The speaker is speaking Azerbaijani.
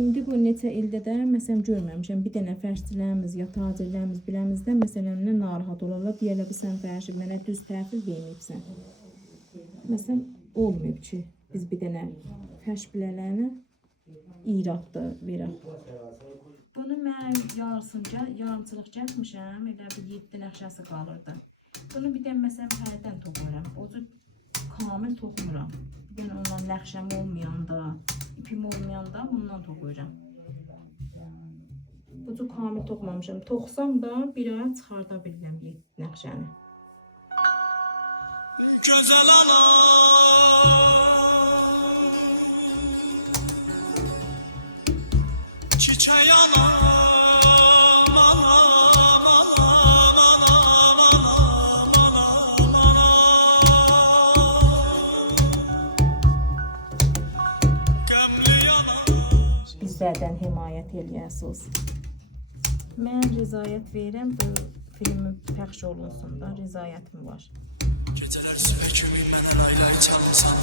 İndi bu neçə ildə də məsələn görməmişəm. Bir dənə fərşçilərimiz ya tacirlərimiz biləmizdə məsələn nə narahat olarlar. Deyirlər bu sən fərşi mənə düz təhvil verməyibsən. Məsələn olmayıb ki, biz bir dənə fərş bilələrinə iradda verək. Bunu mən yarımçılıq gəlmişəm, elə bir 7 nəxşəsi qalırdı. Bunu bir dənə məsələn hərdən toxuyuram. O cür kamil toxumuram. Bir dənə ondan nəxşəm olmayanda, ipim olmayanda bundan toxuyuram. Bu cür kamil toxumamışam. Toxsam da bir aya çıxarda bilirəm 7 nəxşəni. Gözəl ana çiçək ana bizlərdən himayət eləyəsiniz. Mən rızayət verirəm, bu filmi pəxş olunsun da, rızayətim var. Gecələr sürə kimi mənə aylar çalınsan.